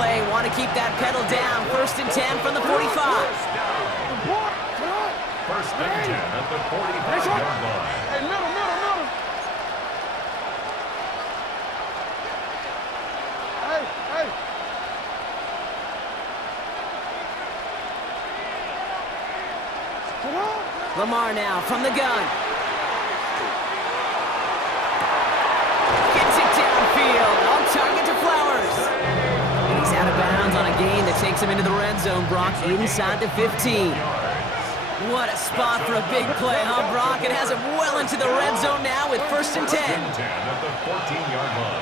play. Want to keep that pedal down. 1st and 10 from the 45. First and 10 at the 45-yard line. Hey, middle. Hey. Lamar now from the gun. Gets it downfield. On target to Flowers. And he's out of bounds on a gain that takes him into the red zone, Brock, inside the 15. What a spot for a big play, huh, Brock? It has him well into the red zone now with 1st and 10. 10 at the 14-yard line.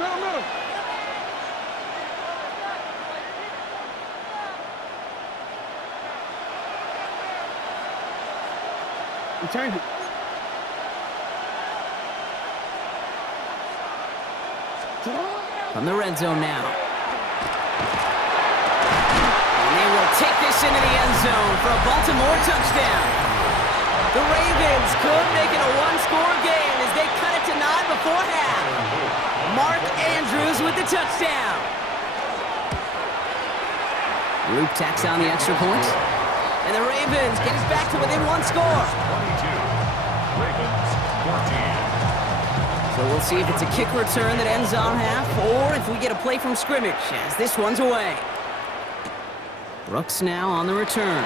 Middle. We changed it. From the red zone now. And they will take this into the end zone for a Baltimore touchdown. The Ravens could make it a one-score game as they cut it to 9 before half. Mark Andrews with the touchdown. Roop tacks on the extra point. And the Ravens get us back to within 1 score. 22. Ravens 14. So we'll see if it's a kick return that ends on half, or if we get a play from scrimmage, as this one's away. Brooks now on the return.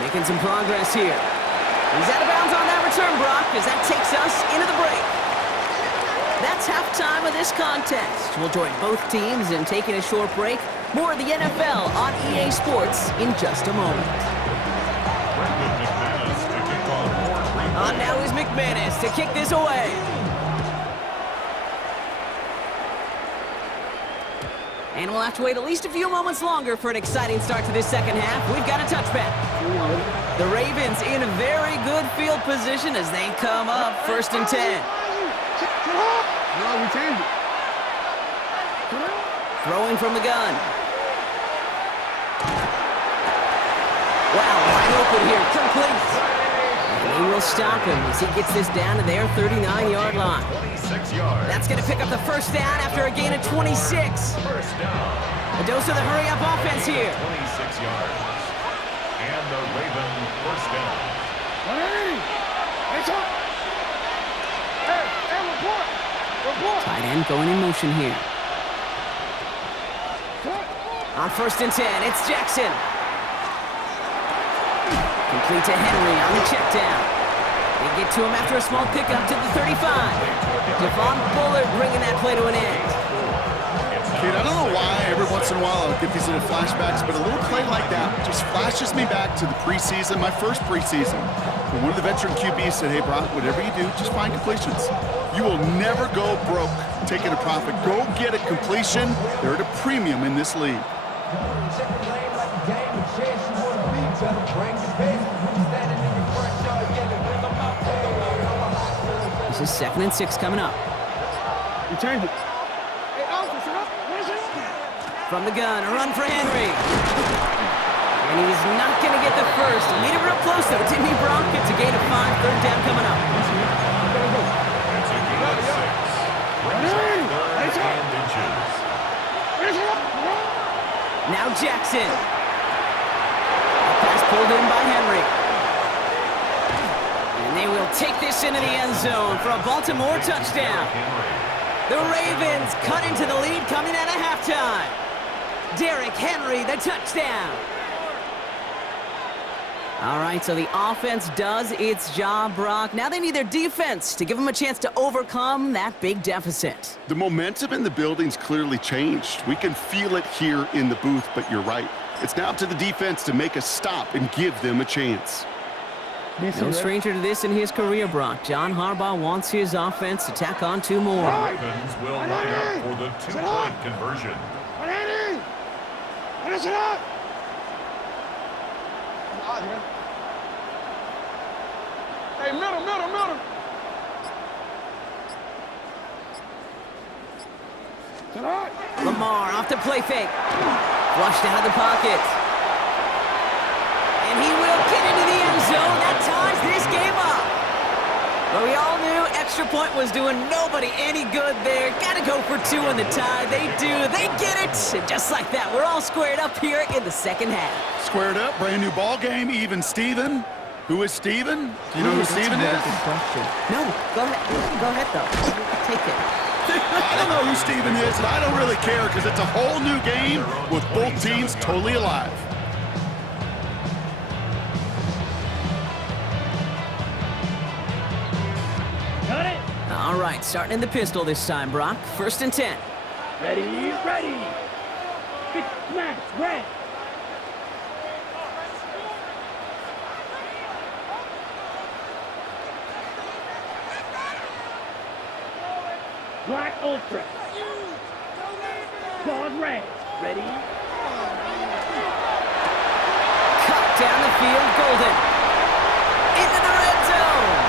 Making some progress here. He's out of bounds on that return, Brock, as that takes us into the break. That's halftime of this contest. We'll join both teams in taking a short break. More of the NFL on EA Sports in just a moment. On now is McManus to kick this away. And we'll have to wait at least a few moments longer for an exciting start to this second half. We've got a touchback. The Ravens in a very good field position as they come up 1st and 10. No, we changed it. Throwing from the gun. Wow, wide open here, complete. And they will stop him as he gets this down to their 39-yard line. 26 yards. That's going to pick up the first down after a gain of 26. First down. A dose of the hurry-up offense here. 26 yards. And the Raven first down. Hey, report. Tight end going in motion here. On 1st and 10, it's Jackson. Complete to Henry on the check down. They get to him after a small pickup to the 35. Devon Bullard bringing that play to an end. Kid, I don't know why every once in a while I'll get these little flashbacks, but a little play like that just flashes me back to the preseason, my first preseason. When one of the veteran QBs said, hey, Brock, whatever you do, just find completions. You will never go broke taking a profit. Go get a completion. They're at a premium in this league. This is 2nd and 6 coming up. We changed it. From the gun, a run for Henry. And he's not going to get the first. Made it real close, though. Didn't he, Brock? It's a gain of 5, 3rd down coming up. It's a gain of 6. Brings up 3rd and inches. Now Jackson. Pass pulled in by Henry. And they will take this into the end zone for a Baltimore touchdown. The Ravens cut into the lead coming out of halftime. Derrick Henry, the touchdown. All right, so the offense does its job, Brock. Now they need their defense to give them a chance to overcome that big deficit. The momentum in the building's clearly changed. We can feel it here in the booth, but you're right. It's now up to the defense to make a stop and give them a chance. No stranger to this in his career, Brock. John Harbaugh wants his offense to tack on 2 more. Ravens will line up for the 2-point conversion. Finish it up! Hey, middle. Lamar off the play fake. Flushed out of the pocket. And he will get into the end zone. That ties this game up. But we all knew extra point was doing nobody any good there. Got to go for two in the tie. They do. They get it. And just like that, we're all squared up here in the second half. Squared up, brand new ball game, even Steven. Who is Steven? Do you know who Steven is? Good question. No, go ahead. Go ahead, though. Take it. I don't know who Steven is, and I don't really care because it's a whole new game with both teams totally alive. Got it. All right, starting in the pistol this time, Brock. 1st and 10. Ready, ready. Pitch, smash, red. Black Ultra. Claws red. Ready? Cut down the field, Golden. Into the red zone.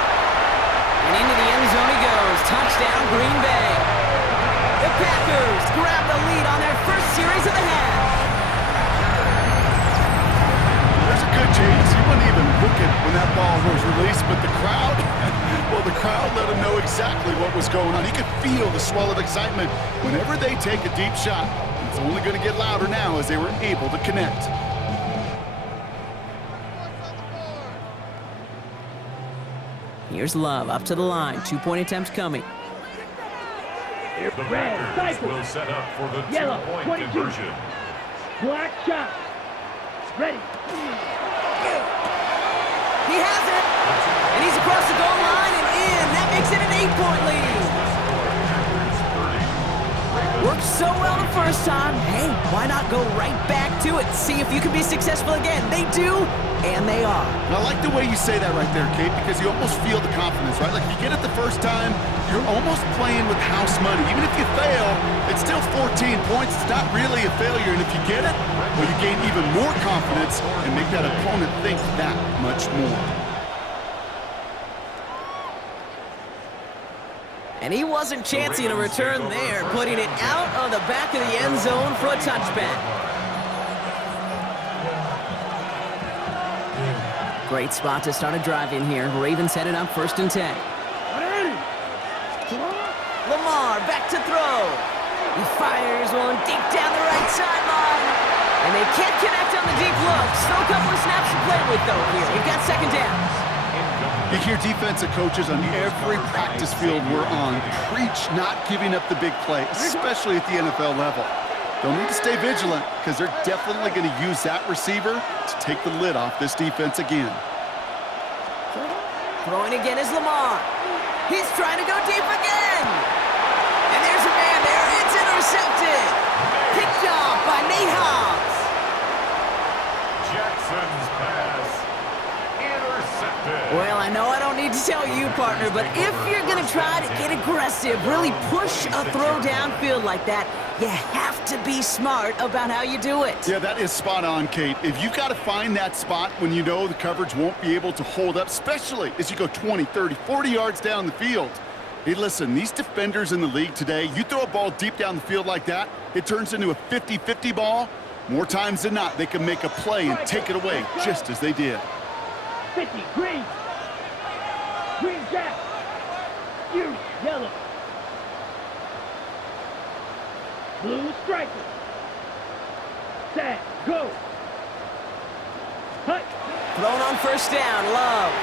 And into the end zone he goes. Touchdown, Green Bay. The Packers grab the lead on their first series of the half. There's a good chance he wasn't even looking when that ball was released, but the crowd, well, the crowd let him know exactly what was going on. He could feel the swell of excitement whenever they take a deep shot. It's only going to get louder now as they were able to connect. Here's Love up to the line. 2-point attempts coming. The Packers will set up for the Yellow, 2-point 22. conversion. Black shot. Ready. He has it. And he's across the goal line and in. That makes it an 8-point lead. Worked so well the first time. Hey, why not go right back to it? See if you can be successful again. They do, and they are. And I like the way you say that right there, Kate, because you almost feel the confidence, right? Like, you get it the first time, you're almost playing with house money. Even if you fail, it's still 14 points. It's not really a failure. And if you get it, well, you gain even more confidence and make that opponent think that much more. And he wasn't chancing a return there, putting it out of the back of the end zone for a touchback. Great spot to start a drive in here. Ravens headed up 1st and 10. Lamar back to throw. He fires one deep down the right sideline. And they can't connect on the deep look. Still a couple of snaps to play with, though, here. We've got 2nd down. You hear defensive coaches on every practice field we're on preach not giving up the big play, especially at the NFL level. They'll need to stay vigilant because they're definitely going to use that receiver to take the lid off this defense again. Throwing again is Lamar. He's trying to go deep again. And there's a man there. It's intercepted. Picked off by Nate Hobbs. Jackson's pass intercepted. Well, I know I don't need to tell you, partner, but if you're going to try to get aggressive, really push a throw downfield like that, you have to be smart about how you do it. Yeah, that is spot on, Kate. If you've got to find that spot when you know the coverage won't be able to hold up, especially as you go 20, 30, 40 yards down the field. Hey, listen, these defenders in the league today, you throw a ball deep down the field like that, it turns into a 50-50 ball. More times than not, they can make a play and take it away just as they did. 50, green. Green jack. You, yellow. Blue striker. Set, go. Hut. Thrown on 1st down, Love.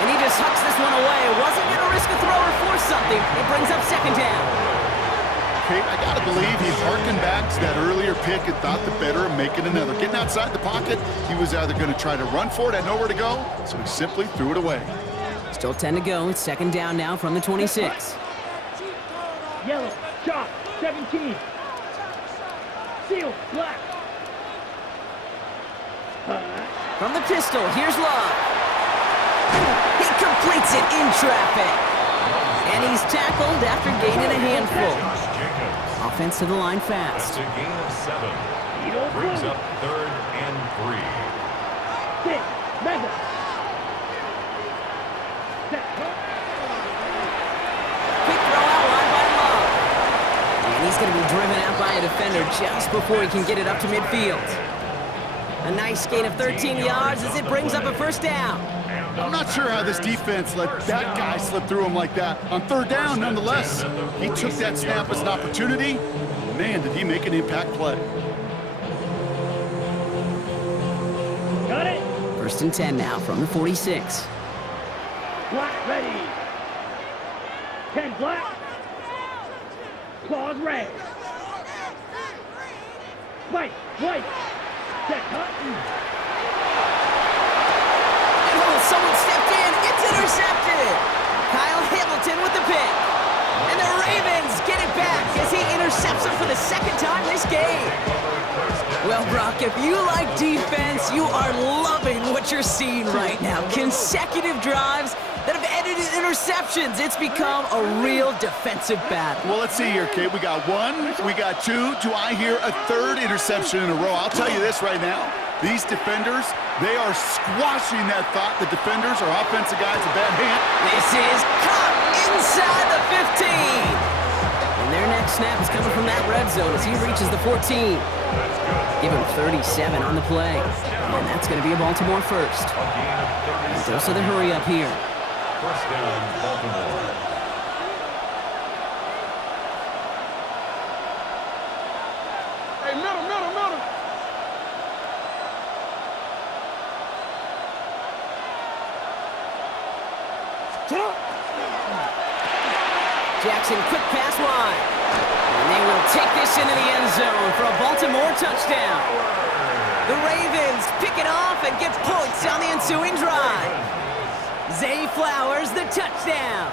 And he just hucks this one away. Wasn't going to risk a throw or force something. It brings up 2nd down. Kate, I got to believe he harkened back to that earlier pick and thought the better of making another. Getting outside the pocket, he was either going to try to run for it, had nowhere to go, so he simply threw it away. Still 10 to go. It's 2nd down now from the 26. Yellow, shot, 17. Seal, black. From the pistol, here's Love. He completes it in traffic. And he's tackled after gaining a handful. Offense to the line fast. That's a gain of 7. Brings up 3rd and 3. 6, mega. Quick throw out line by Love. And he's going to be driven out by a defender just before he can get it up to midfield. A nice gain of 13 yards as it brings up a first down. I'm not sure how this defense let that guy slip through him like that. On third down, nonetheless, he took that snap as an opportunity. Man, did he make an impact play. Got it. First and 10 now from the 46. Black ready. 10 black. Claws red. White. Set Hutton. Oh, someone stepped in. It's intercepted. Kyle Hamilton with the pick. And the Ravens get it back as he intercepts him for the second time this game. Well, Brock, if you like defense, you are loving what you're seeing right now. Consecutive drives that have ended in interceptions. It's become a real defensive battle. Well, let's see here, Kate. We got one, we got two. Do I hear a third interception in a row? I'll tell you this right now. These defenders, they are squashing that thought. The defenders are offensive guys, a bad hand. This is caught inside the 15. And their next snap is coming from that red zone as he reaches the 14. Give him 37 on the play. And that's going to be a Baltimore first. And dose of the hurry up here. First down, Baltimore. Hey, middle. Jackson, quick pass wide. And they will take this into the end zone for a Baltimore touchdown. The Ravens pick it off and get points on the ensuing drive. Zay Flowers, the touchdown.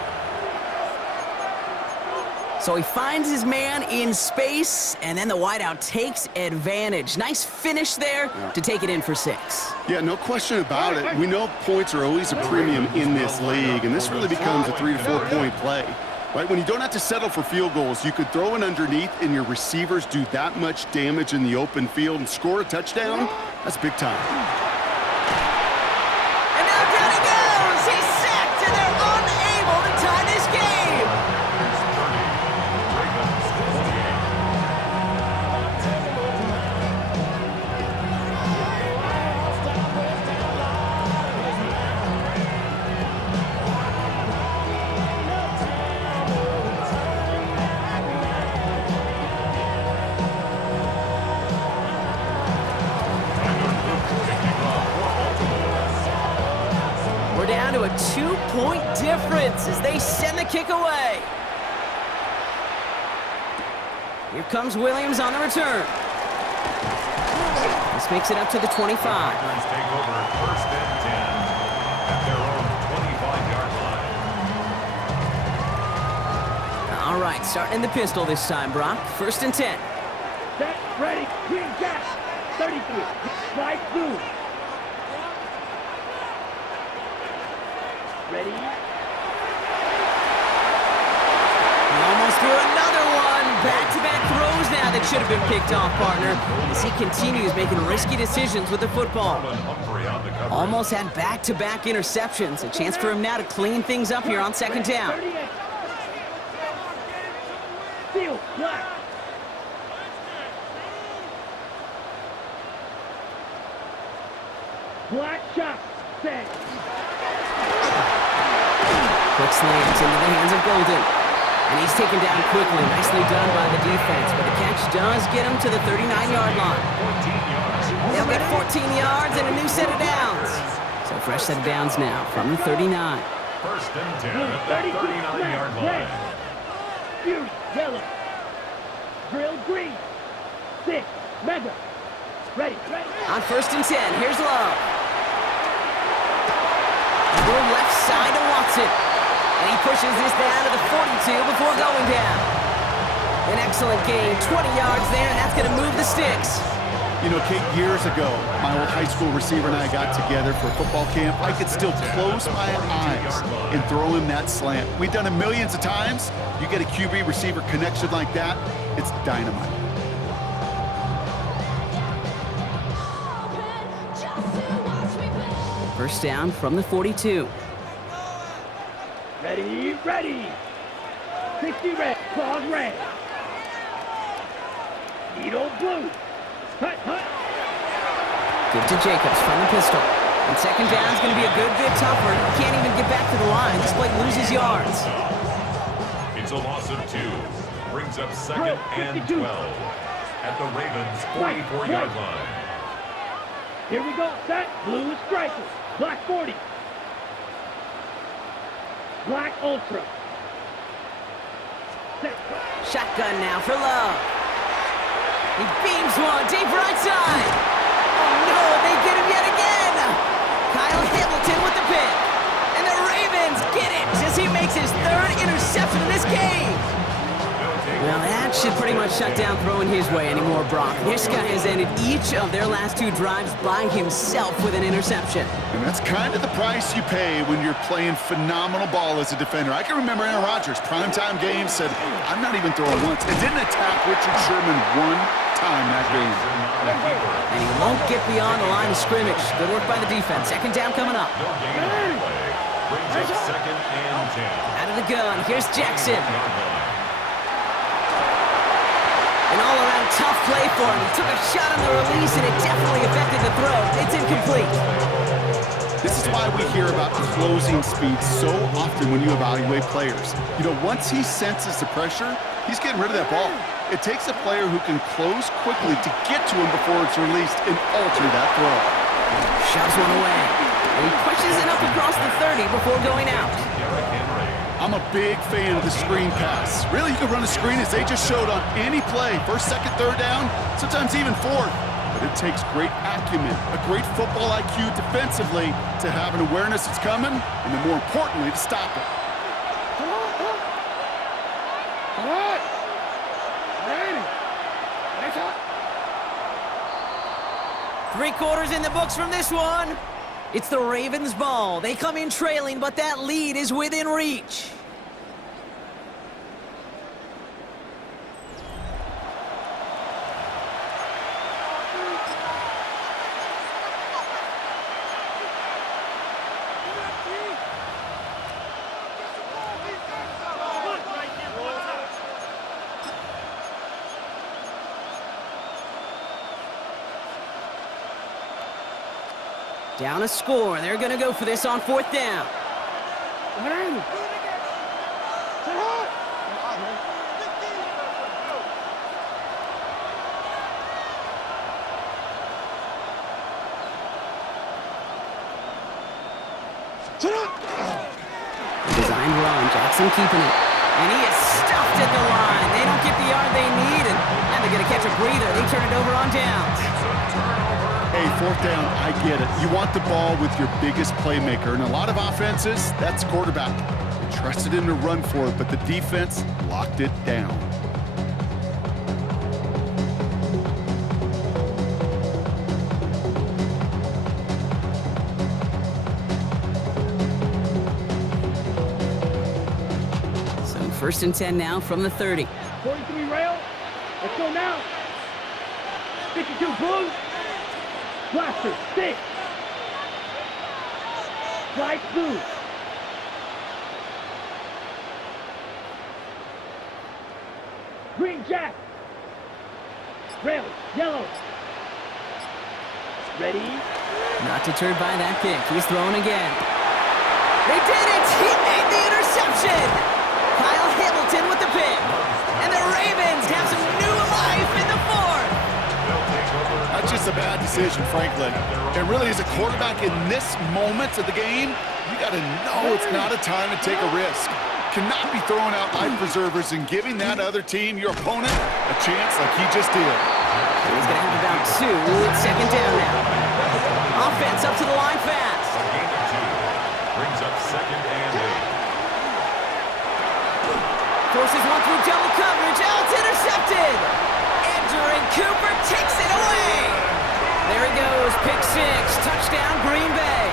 So he finds his man in space, and then the wideout takes advantage. Nice finish there to take it in for 6. Yeah, no question about it. We know points are always a premium in this league, and this really becomes a 3 to 4 point play. Right, when you don't have to settle for field goals, you could throw it underneath and your receivers do that much damage in the open field and score a touchdown. That's big time. And now down he goes! He's sacked and they're unable to tie this game! Down to a 2-point difference as they send the kick away. Here comes Williams on the return. This makes it up to the 25. Packers take over first and 10 at their own 25-yard line. All right, starting in the pistol this time, Brock. First and 10. Set, ready, green gap. 33. Slide through. Ready? Almost threw another one. Back-to-back throws now that should have been picked off, partner, as he continues making risky decisions with the football. Almost had back-to-back interceptions. A chance for him now to clean things up here on second down. 38. Seal, black. Black shot, set. Quick slants into the hands of Golden. And he's taken down quickly. Nicely done by the defense. But the catch does get him to the 39-yard line. They'll get 14 yards and a new set of downs. So fresh set of downs now from the 39. First and 10 at the 39-yard line. Fury, yellow. Drill, green. 6, mega. Ready. On first and 10, here's Love. Go left side to Watson. And he pushes this down to the 42 before going down. An excellent gain, 20 yards there, and that's going to move the sticks. You know, Kate, years ago, my old high school receiver and I got together for a football camp. I could still close my eyes and throw him that slant. We've done it millions of times. You get a QB receiver connection like that, it's dynamite. First down from the 42. Ready. 60 red, claws red. Needle blue. Hut. Give to Jacobs from the pistol. And second down is going to be a good bit tougher. Can't even get back to the line. This play loses yards. It's a loss of 2. Brings up second and 12 at the Ravens' 44-yard line. Here we go. Set. Blue is striker. Black 40. Black ultra. Set. Shotgun now for Love. He beams one deep right side. Oh no, they get him yet again. Kyle Hamilton with the pick. And the Ravens get it as he makes his 3rd interception in this game. Well, that should pretty much shut down throwing his way anymore, Brock. This guy has ended each of their last 2 drives by himself with an interception. And that's kind of the price you pay when you're playing phenomenal ball as a defender. I can remember Aaron Rodgers, primetime game, said, I'm not even throwing once. And didn't attack Richard Sherman one time that game. And he won't get beyond the line of scrimmage. Good work by the defense. Second down coming up. No gain on the play. Brings up second and 10. Out of the gun, here's Jackson. An all-around tough play for him. He took a shot on the release, and it definitely affected the throw. It's incomplete. This is why we hear about closing speed so often when you evaluate players. You know, once he senses the pressure, he's getting rid of that ball. It takes a player who can close quickly to get to him before it's released and alter that throw. Shoves one away. And he pushes it up across the 30 before going out. I'm a big fan of the screen pass. Really, you can run a screen as they just showed on any play. 1st, 2nd, 3rd down, sometimes even 4th. But it takes great acumen, a great football IQ defensively to have an awareness it's coming, and then more importantly, to stop it. Come on. Ready. Nice shot. 3 quarters in the books from this one. It's the Ravens' ball. They come in trailing, but that lead is within reach. Down a score. They're going to go for this on 4th down. Designed run. Jackson keeping it. And he is stuffed at the line. They don't get the yard they need, and they're going to catch a breather. They turn it over on downs. Hey, 4th down, I get it. You want the ball with your biggest playmaker. And a lot of offenses, that's quarterback. They trusted him to run for it, but the defense locked it down. So 1st and 10 now from the 30. 43 rail. Let's go now. 52 blue. Blaster, 6. Light blue. Green jack. Rail, yellow. Ready? Not deterred by that pick. He's throwing again. They did it! He made the interception! Kyle Hamilton with the pick. And the Ravens have some new life in the 4th. That's just a bad decision, frankly. And really, as a quarterback in this moment of the game, you got to know it's not a time to take a risk. Cannot be throwing out life preservers and giving that other team, your opponent, a chance like he just did. He's going to have about 2. It's 2nd down now. Offense up to the line fast. A gain of 2. Brings up second and 8. Forces one through double coverage. Oh, it's intercepted. And Cooper takes it away. There he goes. Pick 6. Touchdown, Green Bay.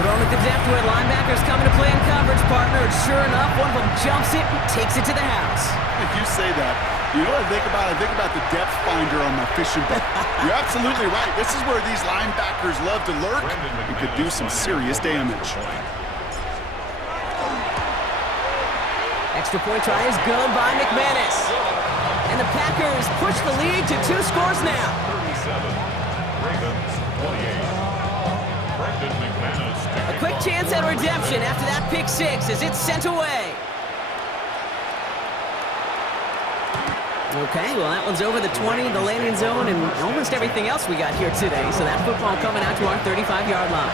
Thrown at the depth where linebackers coming to play in coverage, partner. And sure enough, one of them jumps it and takes it to the house. If you say that, you know what I think about? I think about the depth finder on my fishing boat. You're absolutely right. This is where these linebackers love to lurk and could do some serious damage. Extra point try is good by McManus. And the Packers push the lead to 2 scores now. 37, Ravens 28. Brendan McManus. A quick chance at redemption after that pick 6 as it's sent away. Okay, well, that one's over the 20, the landing zone, and almost everything else we got here today. So that football coming out to our 35-yard line.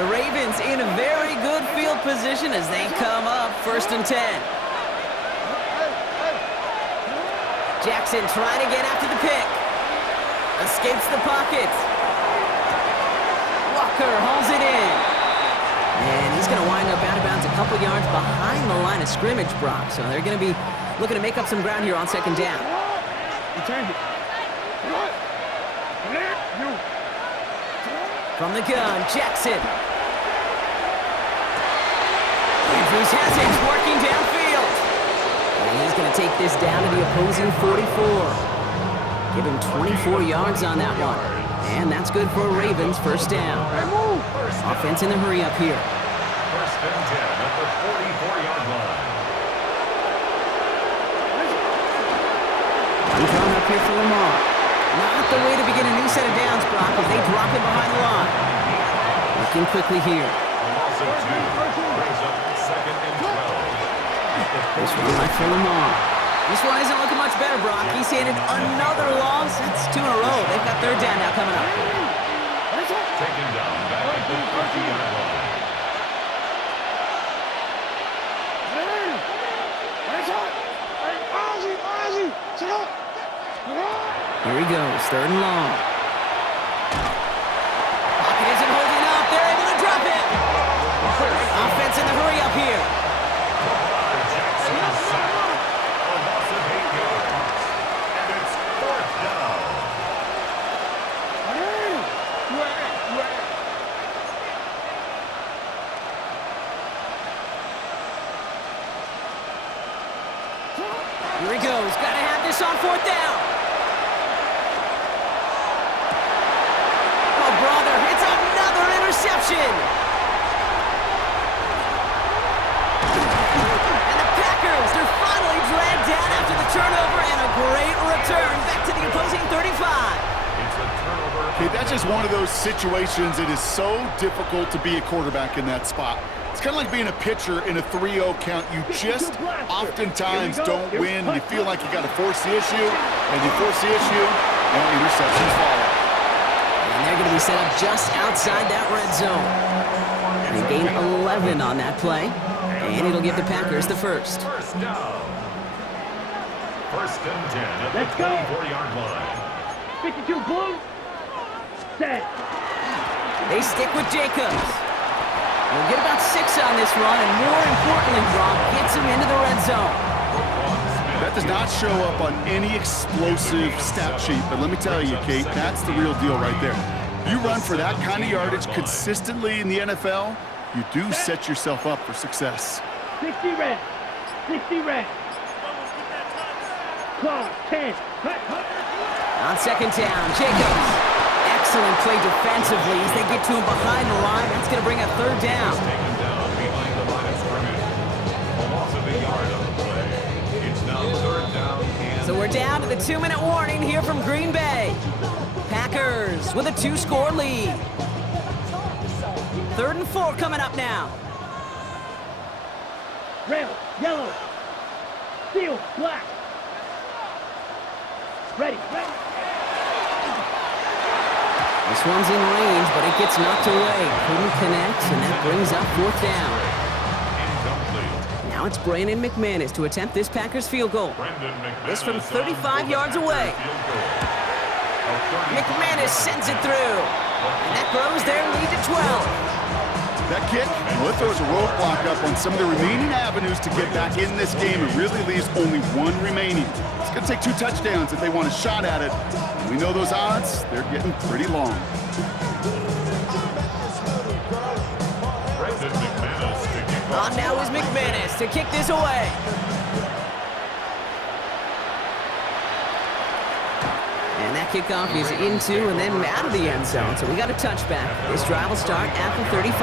The Ravens in a very good field position as they come up 1st and 10. Jackson trying to get after the pick. Escapes the pocket. Walker hauls it in. And he's going to wind up out of bounds a couple yards behind the line of scrimmage, Brock. So they're going to be looking to make up some ground here on 2nd down. From the gun, Jackson. Andrews has it, working downfield. And he's going to take this down to the opposing 44. Give him 24 yards on that one. And that's good for Ravens, 1st down. Offense in the hurry up here. 1st and 10 at the 44-yard line. Coming up here for Lamar. Not the way to begin a new set of downs, Brock, as they drop it behind the line. Looking quickly here. A loss of 2 brings up 2nd and 12. This one right for Lamar. This one isn't looking much better, Brock. He's handed another loss. That's 2 in a row. They've got 3rd down now coming up. Taken down back at the 50-yard line. Here he goes, 3rd and long. Pocket isn't holding up. They're able to drop it. Offense in the hurry up here. Jackson sacked. A loss of 8 yards. And it's 4th down. Here he goes. Got to have this on 4th down. Oh, brother, it's another interception. And the Packers, they're finally dragged down after the turnover and a great return back to the opposing 35. It's a turnover. Okay, that's just one of those situations. It is so difficult to be a quarterback in that spot. It's kind of like being a pitcher in a 3-0 count. You just oftentimes don't win. You feel like you got to force the issue, and you force the issue, and interceptions follow. And they're going to be set up just outside that red zone. They gain 11 on that play, and it'll give the Packers the 1st. 1st down. 1st and 10 at the Let's go. 24-yard line. 52 blue. Set. They stick with Jacobs. We'll get about 6 on this run, and more importantly, Brock gets him into the red zone. That does not show up on any explosive stat sheet, but let me tell you, Kate, that's the real deal right there. You run for that kind of yardage consistently in the NFL, you do set yourself up for success. 60 red. 60 red. Clock 10. On 2nd down, Jacobs. Excellent play defensively as they get to him behind the line. That's going to bring up 3rd down. Taken down behind the line of scrimmage. A loss of a yard on the play. It's now 3rd down and... So we're down to the 2-minute warning here from Green Bay. Packers with a 2-score lead. 3rd and 4 coming up now. Red, yellow. Steel, black. Ready. This one's in range, but it gets knocked away. Couldn't connect, and that brings up 4th down. Incomplete. Now it's Brandon McManus to attempt this Packers field goal. Brendan McManus This from on 35 for yards the away. Packers field goal. A 35 McManus sends it through. And that grows their lead to 12. That kick, well, it throws a roadblock up on some of the remaining avenues to get back in this game. It really leaves only 1 remaining. It's going to take 2 touchdowns if they want a shot at it. And we know those odds, they're getting pretty long. Brendan McManus to kick off. On now is McManus to kick this away. And that kickoff is into and then out of the end zone. So we got a touchback. This drive will start at the 35.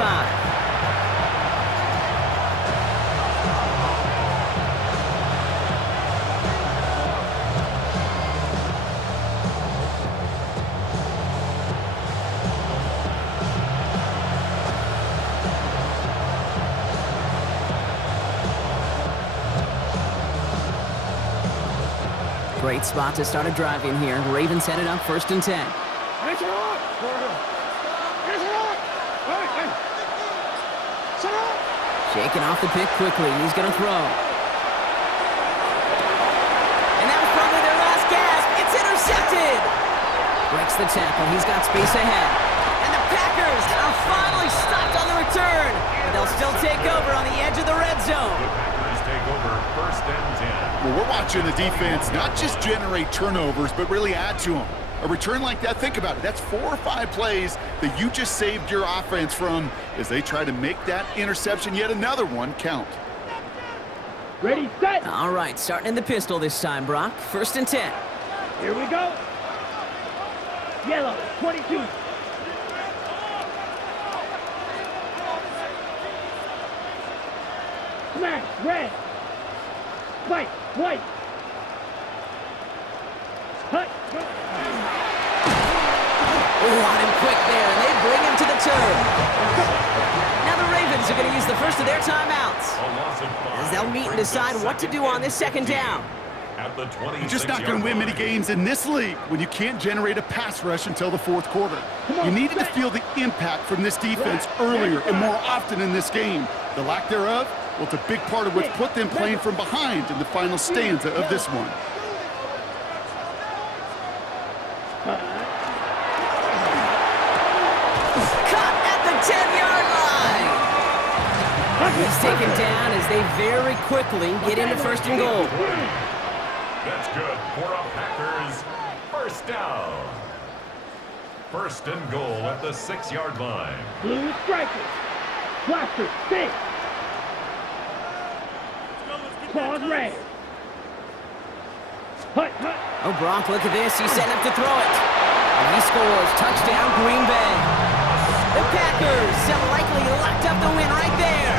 Great spot to start a drive in here. Ravens headed up 1st and 10. Finish it up. Finish it up. Hey. Shut up. Shaking off the pick quickly. He's going to throw. And that was probably their last gasp. It's intercepted. Breaks the tackle. He's got space ahead. And the Packers are finally stopped on the return. But they'll still take over on the edge of the red zone. The Packers take over 1st and 10. Well, we're watching the defense not just generate turnovers, but really add to them. A return like that, think about it. That's 4 or 5 plays that you just saved your offense from as they try to make that interception, yet another one, count. Ready, set. All right, starting in the pistol this time, Brock. 1st and 10. Here we go. Yellow, 22. Smash, red. Spike, white. Hut. Oh, on him quick there, and they bring him to the turf. Now the Ravens are going to use the first of their timeouts, A loss of 5. as they'll meet and decide what to do on this 2nd down. At the 26 You're just not going to win many games in this league when you can't generate a pass rush until the 4th quarter. You needed to feel the impact from this defense earlier and more often in this game. The lack thereof, well, it's a big part of what's put them playing from behind in the final stanza of this one. Cut at the 10-yard line. He's taken down as they very quickly get into 1st and goal. That's good for a Packers 1st down. 1st and goal at the 6-yard line. Blue strikers. Blaster, 6. Claws red. Hut. Oh, Brock, look at this. He's setting up to throw it. And he scores. Touchdown, Green Bay. The Packers have likely locked up the win right there.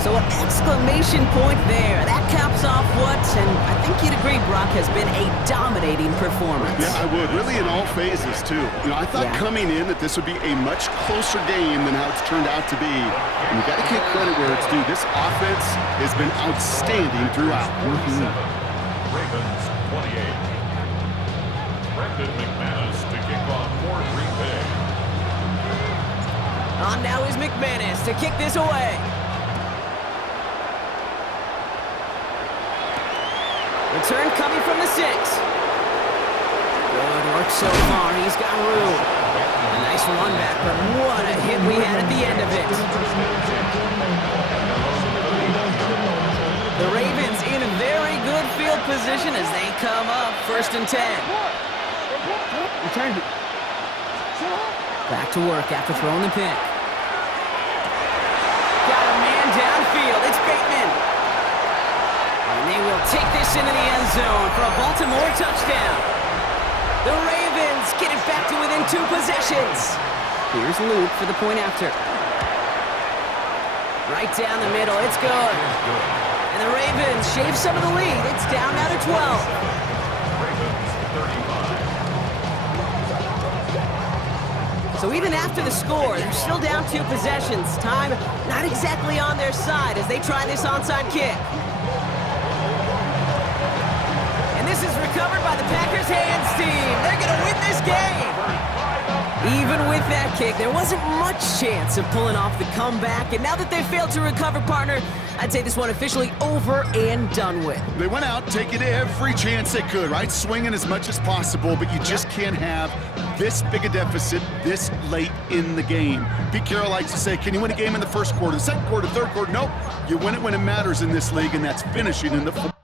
So an exclamation point there. That caps off what, and I think you'd agree, Brock, has been a dominating performance. Yeah, I would. Really in all phases, too. You know, I thought coming in that this would be a much closer game than how it's turned out to be. And you got to give credit where it's due. This offense has been outstanding throughout. Ravens 28. Brandon McManus to kick off for Green Bay. On now is McManus to kick this away. Return coming from the 6. Good work so far. He's got room. A nice run back, but what a hit we had at the end of it. The Ravens in a very good field position as they come up 1st and 10. Return. Back to work after throwing the pick. Got a man downfield. It's Bateman. And they will take this into the end zone for a Baltimore touchdown. The Ravens get it back to within 2 possessions. Here's Luke for the point after. Right down the middle. It's good. And the Ravens shave some of the lead. It's down now to 12. Ravens 35. So even after the score, they're still down 2 possessions. Time not exactly on their side as they try this onside kick. This is recovered by the Packers hands team. They're going to win this game. Even with that kick, there wasn't much chance of pulling off the comeback. And now that they failed to recover, partner, I'd say this one officially over and done with. They went out taking every chance they could, right? Swinging as much as possible, but you just can't have this big a deficit this late in the game. Pete Carroll likes to say, can you win a game in the 1st quarter, the 2nd quarter, 3rd quarter? Nope. You win it when it matters in this league, and that's finishing in the 4th.